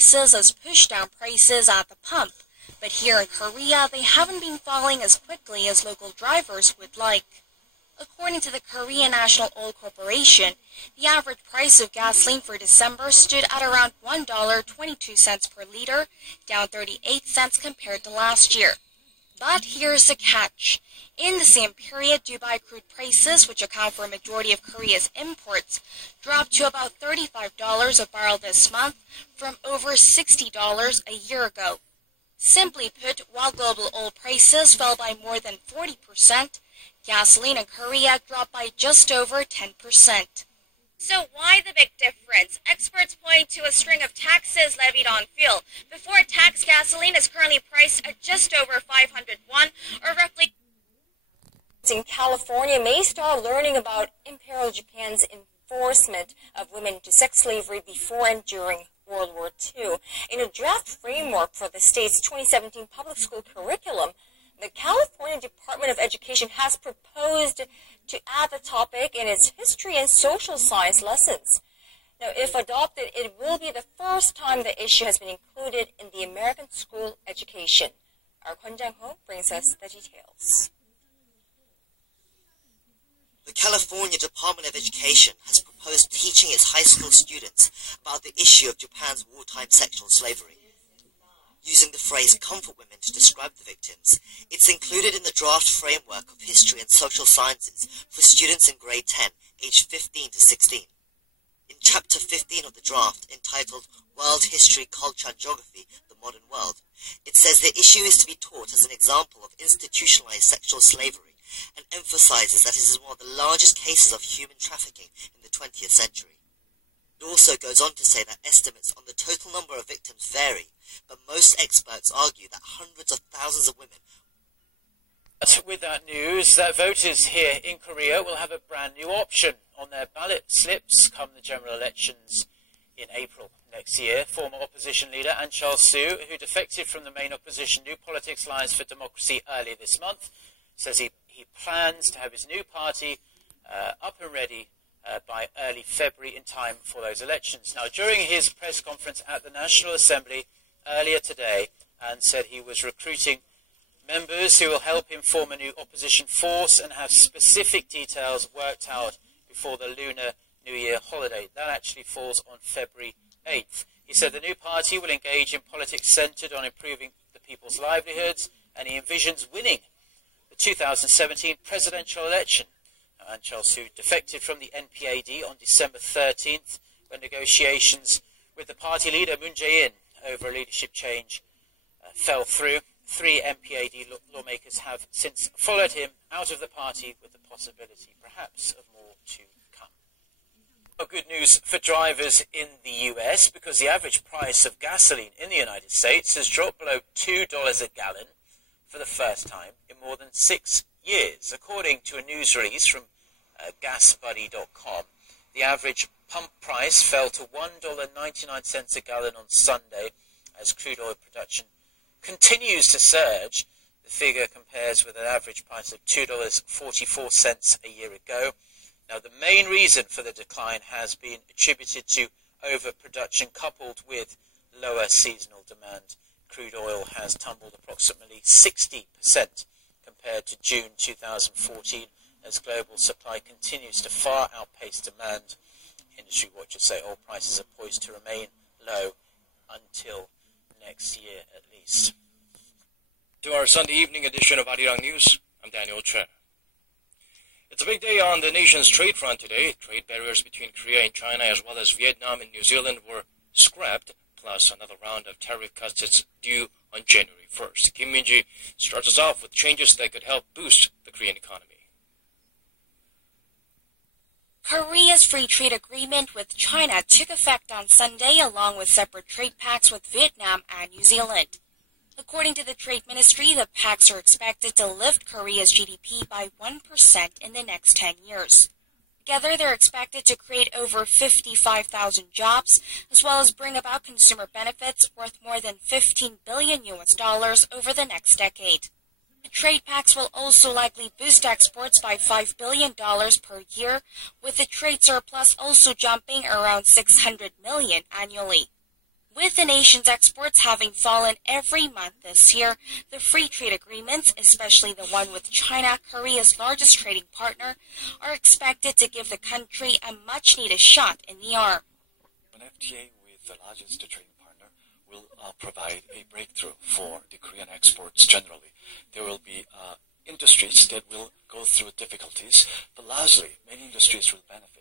prices has pushed down prices at the pump, but here in Korea, they haven't been falling as quickly as local drivers would like. According to the Korean National Oil Corporation, the average price of gasoline for December stood at around $1.22 per liter, down 38 cents compared to last year. But here's the catch. In the same period, Dubai crude prices, which account for a majority of Korea's imports, dropped to about $35 a barrel this month from over $60 a year ago. Simply put, while global oil prices fell by more than 40%, gasoline in Korea dropped by just over 10%. So why the big difference? Experts point to a string of taxes levied on fuel. Before tax, gasoline is currently priced at just over 501, or roughly. In California may start learning about Imperial Japan's enforcement of women into sex slavery before and during World War II. In a draft framework for the state's 2017 public school curriculum, the California Department of Education has proposed to add the topic in its history and social science lessons. Now, if adopted, it will be the first time the issue has been included in the American school education. Our Kwon Jang-ho brings us the details. The California Department of Education has proposed teaching its high school students about the issue of Japan's wartime sexual slavery. Using the phrase comfort women to describe the victims, it's included in the draft framework of history and social sciences for students in grade 10, aged 15 to 16. In chapter 15 of the draft, entitled World History, Culture and Geography, the Modern World, it says the issue is to be taught as an example of institutionalized sexual slavery and emphasizes that it is one of the largest cases of human trafficking in the 20th century. It also goes on to say that estimates on the total number of victims vary, but most experts argue that hundreds of thousands of women. With that news, that voters here in Korea will have a brand new option on their ballot slips come the general elections in April next year. Former opposition leader Ahn Cheol-soo, who defected from the main opposition New Politics Alliance for Democracy earlier this month, says he plans to have his new party up and ready by early February in time for those elections. Now, during his press conference at the National Assembly earlier today, Ahn said he was recruiting members who will help him form a new opposition force and have specific details worked out before the Lunar New Year holiday. That actually falls on February 8th. He said the new party will engage in politics centred on improving the people's livelihoods, and he envisions winning the 2017 presidential election. Ahn Cheol-soo defected from the NPAD on December 13th when negotiations with the party leader Moon Jae-in over a leadership change fell through. 3 NPAD lawmakers have since followed him out of the party with the possibility, perhaps, of more to come. Good news for drivers in the US, because the average price of gasoline in the United States has dropped below $2 a gallon for the first time in more than 6 years. According to a news release from GasBuddy.com, the average pump price fell to $1.99 a gallon on Sunday as crude oil production continues to surge. The figure compares with an average price of $2.44 a year ago. Now, the main reason for the decline has been attributed to overproduction coupled with lower seasonal demand. Crude oil has tumbled approximately 60% compared to June 2014 as global supply continues to far outpace demand. Industry watchers say oil prices are poised to remain low until next year at least. To our Sunday evening edition of Arirang News, I'm Daniel Chen. It's a big day on the nation's trade front today. Trade barriers between Korea and China as well as Vietnam and New Zealand were scrapped, plus another round of tariff cuts is due on January 1st. Kim Min-ji starts us off with changes that could help boost the Korean economy. Korea's free trade agreement with China took effect on Sunday, along with separate trade pacts with Vietnam and New Zealand. According to the Trade Ministry, the pacts are expected to lift Korea's GDP by 1% in the next 10 years. Together, they're expected to create over 55,000 jobs, as well as bring about consumer benefits worth more than $15 billion over the next decade. The trade pacts will also likely boost exports by $5 billion per year, with the trade surplus also jumping around $600 million annually. With the nation's exports having fallen every month this year, the free trade agreements, especially the one with China, Korea's largest trading partner, are expected to give the country a much-needed shot in the arm. An FTA with the largest trading partner will provide a breakthrough for the Korean exports generally. There will be industries that will go through difficulties, but largely many industries will benefit.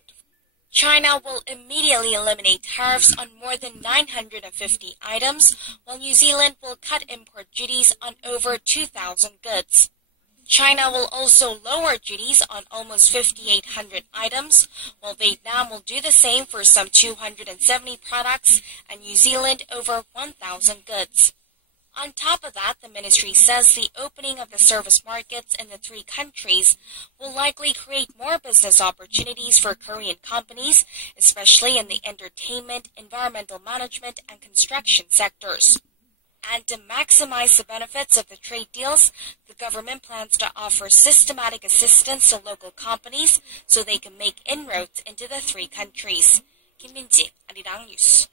China will immediately eliminate tariffs on more than 950 items, while New Zealand will cut import duties on over 2,000 goods. China will also lower duties on almost 5,800 items, while Vietnam will do the same for some 270 products, and New Zealand over 1,000 goods. On top of that, the ministry says the opening of the service markets in the three countries will likely create more business opportunities for Korean companies, especially in the entertainment, environmental management, and construction sectors. And to maximize the benefits of the trade deals, the government plans to offer systematic assistance to local companies so they can make inroads into the three countries. 김민지, 아리랑 뉴스.